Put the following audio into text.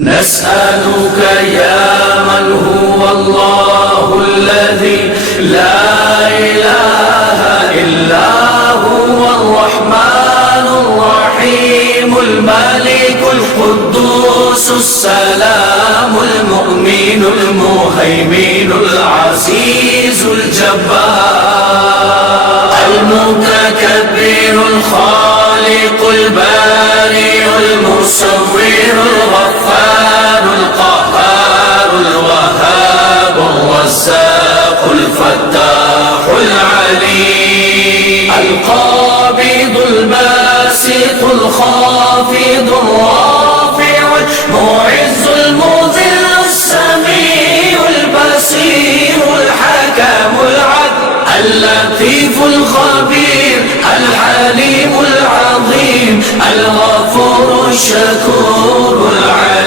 نسألك يا من هو الله الذي لا إله إلا هو الرحمن الرحيم الملك القدوس السلام المؤمن المهيمن العزيز الجبار المتكبر الخالق البارئ المصور الغفار القهار الوهاب الرزاق الفتاح العليم القابض الباسط الخافض الرافع المعز المذل السميع البصير الحكم العدل اللطيف الخبير الحليم العظيم الغفور الشكور العليم